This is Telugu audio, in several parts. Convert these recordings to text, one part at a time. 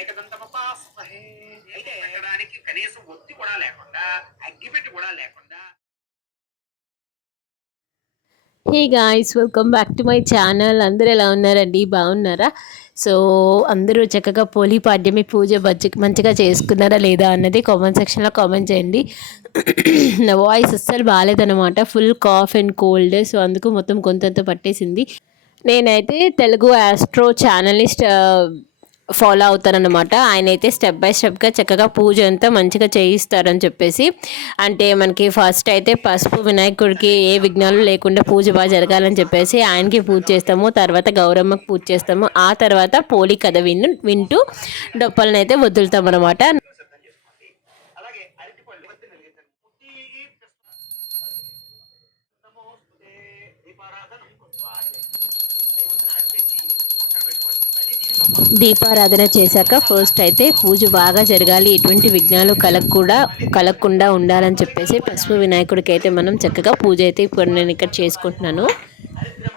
ఏకదంతమపాస్మహే. అయితే పెట్టడానికి కనీసం ఒత్తి కూడా లేకుండా అగ్గిపెట్టి కూడా లేకుండా. Hey guys welcome back to my channel అందరూ ఎలా ఉన్నారండి? బాగున్నారా? సో అందరూ చక్కగా పోలీ పాడ్యమి పూజ మంచి మంచిగా చేసుకున్నారా లేదా అన్నది కామెంట్ సెక్షన్లో కామెంట్ చేయండి. నా వాయిస్ అస్సలు బాగాలేదన్నమాట full cough and cold so అందుకు మొత్తం గొంతంతా పట్టేసింది. నేనైతే తెలుగు ఆస్ట్రో ఛానల్ని ఫాలో అవుతారనమాట ఆయన అయితే స్టెప్ బై స్టెప్గా చక్కగా పూజ అంతా మంచిగా చేయిస్తారని చెప్పేసి. అంటే మనకి ఫస్ట్ అయితే పసుపు వినాయకుడికి ఏ విఘ్నాలు లేకుండా పూజ బాగా జరగాలని చెప్పేసి ఆయనకి పూజ చేస్తాము. తర్వాత గౌరమ్మకి పూజ చేస్తాము. ఆ తర్వాత పోలి కథ విన్ను వింటూ డొప్పలను అయితే వదులుతాం అనమాట దీపారాధన చేశాక ఫస్ట్ అయితే పూజ బాగా జరగాలి. ఎటువంటి విఘ్నాలు కలగకుండా కలగకుండా ఉండాలని చెప్పేసి పసుపు వినాయకుడికి అయితే మనం చక్కగా పూజ అయితే ఇప్పుడు నేను ఇక్కడ చేసుకుంటున్నాను. హరిద్రం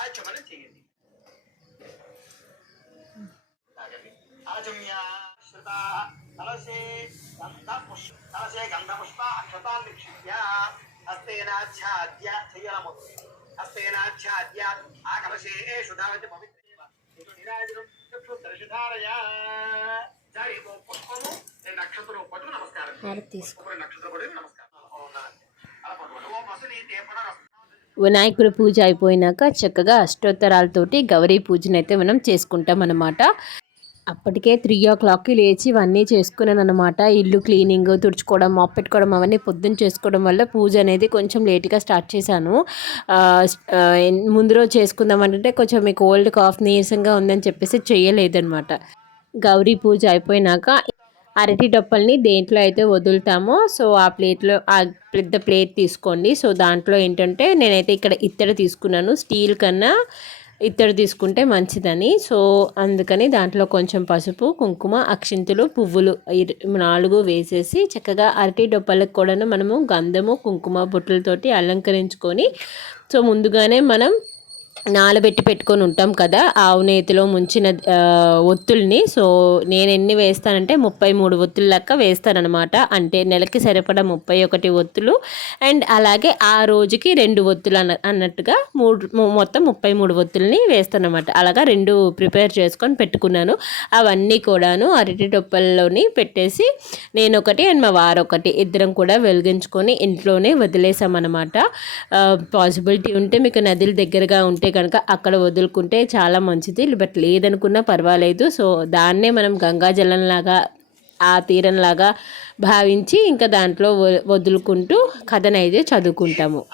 ఆచమనం చేయండి. తాగండి. శ్రుత కలసే గంధ పుష్ప కలసే గంధ పుష్ప అక్షతాన్ని నిక్షిప్య హస్తేనాఛాద్య చెయ్యనము హస్తేనాఛాద్య ఆ పుష్పము నక్షత్రం పట్టు నమస్కారం పుష్పము నక్షత్రం పట్టు నమస్కారం అలా ఓ వినాయకుడి పూజ అయిపోయినాక చక్కగా అష్టోత్తరాలతోటి గౌరీ పూజను అయితే మనం చేసుకుంటాం అన్నమాట అప్పటికే త్రీ ఓ క్లాక్కి లేచి ఇవన్నీ చేసుకున్నాను అనమాట ఇల్లు క్లీనింగ్ తుడుచుకోవడం మాప్ పెట్టుకోవడం అవన్నీ పొద్దున్న చేసుకోవడం వల్ల పూజ అనేది కొంచెం లేట్గా స్టార్ట్ చేశాను. ముందు రోజు చేసుకుందాం అంటే కొంచెం మీకు ఓల్డ్ కాఫ్ నీరసంగా ఉందని చెప్పేసి చేయలేదనమాట గౌరీ పూజ అయిపోయినాక అరటి డొప్పల్ని దేంట్లో అయితే వదులుతామో సో ఆ ప్లేట్లో ఆ పెద్ద ప్లేట్ తీసుకోండి. సో దాంట్లో ఏంటంటే నేనైతే ఇక్కడ ఇత్తడి తీసుకున్నాను స్టీల్ కన్నా ఇత్తడి తీసుకుంటే మంచిదని. సో అందుకని దాంట్లో కొంచెం పసుపు కుంకుమ అక్షింతులు పువ్వులు నాలుగు వేసేసి చక్కగా అరటి డొప్పలకు కూడాను మనము గంధము కుంకుమ బొట్టులతోటి అలంకరించుకొని సో ముందుగానే మనం నానబెట్టి పెట్టుకొని ఉంటాం కదా ఆవు నేతిలో ముంచిన ఒత్తుల్ని. సో నేను ఎన్ని వేస్తానంటే ముప్పై మూడు ఒత్తులు లెక్క వేస్తానమాట అంటే నెలకి సరిపడా ముప్పై ఒకటి ఒత్తులు. అండ్ అలాగే ఆ రోజుకి రెండు ఒత్తులు అన్న అన్నట్టుగా మూడు మొత్తం ముప్పై మూడు ఒత్తుల్ని వేస్తానమాట అలాగా రెండు ప్రిపేర్ చేసుకొని పెట్టుకున్నాను. అవన్నీ కూడాను అరటి టొప్పల్లోని పెట్టేసి నేను ఒకటి అండ్ మా వారు ఒకటి ఇద్దరం కూడా వెలిగించుకొని ఇంట్లోనే వదిలేసామన్నమాట. పాసిబిలిటీ ఉంటే మీకు నదులు దగ్గరగా ఉంటే కనుక అక్కడ వదులుకుంటే చాలా మంచిది. బట్ లేదనుకున్నా పర్వాలేదు. సో దాన్నే మనం గంగాజలంలాగా ఆ తీరంలాగా భావించి ఇంకా దాంట్లో వ- వదులుకుంటూ కథనైతే చదువుకుంటాము.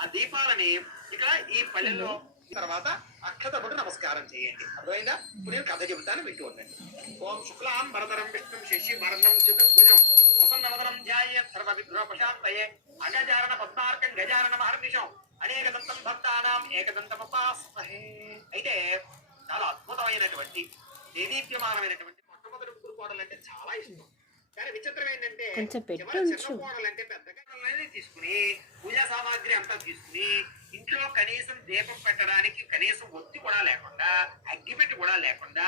తర్వాత అక్షత పట్టు నమస్కారం చేయండి. అర్థమైందా? ఇప్పుడు నేను కథ చెబుతాను వింటూ ఉండండి. ఓం శుక్లాం వరదరం విష్ణు శశి వరణం చతుర్భుజం ప్రసన్నవదనం ధ్యాయ సర్వ విగ్రహ ప్రశాంతయే అగజారణ పద్మార్కం గజారణ మహర్నిషం అనేక దంతం భక్తానాం ఏకదంతమపాస్మహే. అయితే చాలా అద్భుతమైనటువంటి దేదీప్యమానమైనటువంటి మొట్టమొదటి ముగ్గురు కోడలు అంటే చాలా ఇష్టం. కానీ విచిత్రం ఏంటంటే చిన్న. కోడలు అంటే పెద్దగా తీసుకుని పూజా సామాగ్రి అంతా తీసుకుని ఇంట్లో కనీసం దీపం పెట్టడానికి కనీసం ఒత్తి కూడా లేకుండా అగ్గిపెట్టి కూడా లేకుండా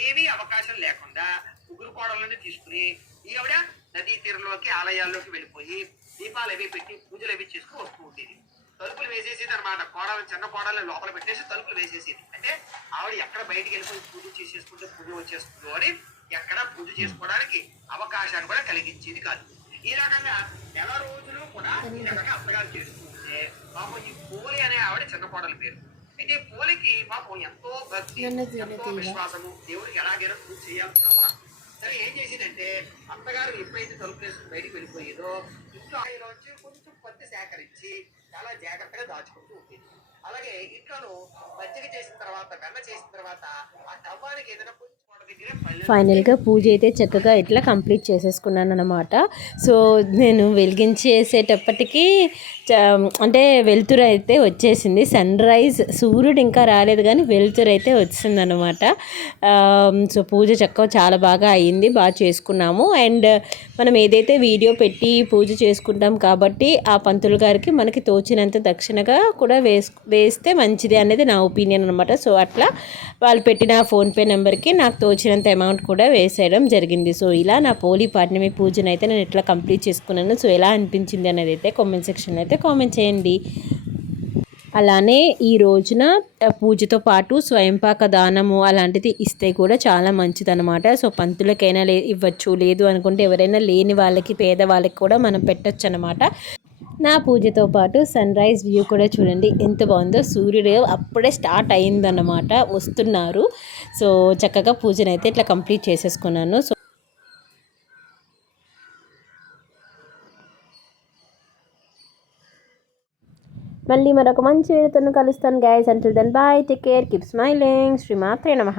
ఏమీ అవకాశం లేకుండా ముగ్గురు కోడలని తీసుకుని ఈవిడ నదీ తీరంలోకి ఆలయాల్లోకి వెళ్ళిపోయి దీపాలు అవి పెట్టి పూజలు అవి చేసుకుని వస్తూ ఉండేది. తలుపులు వేసేసేది అనమాట కోడలు చిన్న కోడలు లోపల పెట్టేసి తలుపులు వేసేసేది. అంటే ఆవిడ ఎక్కడ బయటికి వెళ్ళిపోయి పూజ చేసేసుకుంటే పూజ వచ్చేస్తుందో అని ఎక్కడ పూజ చేసుకోవడానికి అవకాశాన్ని కూడా కలిగించేది కాదు. ఈ రకంగా నెల రోజులు కూడా ఈ రకంగా అత్తగారు చేస్తూ ఉంటే పాపం ఈ పోలి అనే ఆవిడ చిన్న కోడల పేరు. అయితే పోలికి పాపం ఎంతో భక్తి ఎంతో విశ్వాసము దేవుడికి ఎలాగైనా పూజ చేయాలి తపన సరే ఏం చేసిందంటే అత్తగారు ఎప్పుడైతే తలుపు వేసుకుని బయటికి వెళ్ళిపోయేదో ఇంట్లో ఆయనలోంచి కొంచెం పత్తి సేకరించి చాలా జాగ్రత్తగా దాచుకుంటూ ఉండేది. అలాగే ఇంట్లోనూ మజ్జిగ చేసిన తర్వాత వెన్న చేసిన తర్వాత ఆ డబ్బానికి ఏదైనా ఫైనల్గా పూజ అయితే చక్కగా ఇట్లా కంప్లీట్ చేసేసుకున్నాను అనమాట సో నేను వెలిగించేసేటప్పటికీ చ- అంటే వెలుతురు అయితే వచ్చేసింది. సన్ రైజ్ సూర్యుడు ఇంకా రాలేదు కానీ వెలుతురు అయితే వచ్చింది అనమాట సో పూజ చక్కగా చాలా బాగా అయ్యింది బాగా చేసుకున్నాము. అండ్ మనం ఏదైతే వీడియో పెట్టి పూజ చేసుకుంటాం కాబట్టి ఆ పంతులు గారికి మనకి తోచినంత దక్షిణగా కూడా వేస్ వేస్తే మంచిది అనేది నా ఒపీనియన్ అనమాట సో అట్లా వాళ్ళు పెట్టిన ఫోన్పే నెంబర్కి నాకు వచ్చినంత అమౌంట్ కూడా వేసేయడం జరిగింది. సో ఇలా నా పోలీ పౌర్ణమి పూజను అయితే నేను ఎట్లా కంప్లీట్ చేసుకున్నాను. సో ఎలా అనిపించింది అనేది అయితే కామెంట్ సెక్షన్లో అయితే కామెంట్ చేయండి. అలానే ఈ రోజున పూజతో పాటు స్వయంపాక దానము అలాంటిది ఇస్తే కూడా చాలా మంచిదన్నమాట. సో పంతులకైనా లే ఇవ్వచ్చు. లేదు అనుకుంటే ఎవరైనా లేని వాళ్ళకి పేదవాళ్ళకి కూడా మనం పెట్టచ్చు అనమాట నా పూజతో పాటు సన్ రైజ్ వ్యూ కూడా చూడండి. ఎంత బాగుందో. సూర్యుడు అప్పుడే స్టార్ట్ అయిందన్నమాట. వస్తున్నారు. సో చక్కగా పూజనైతే ఇట్లా కంప్లీట్ చేసేసుకున్నాను. సో మళ్ళీ మరొక మంచి వీడియోతో కలుస్తాను guys until then bye take care keep smiling శ్రీమాత్రే నమ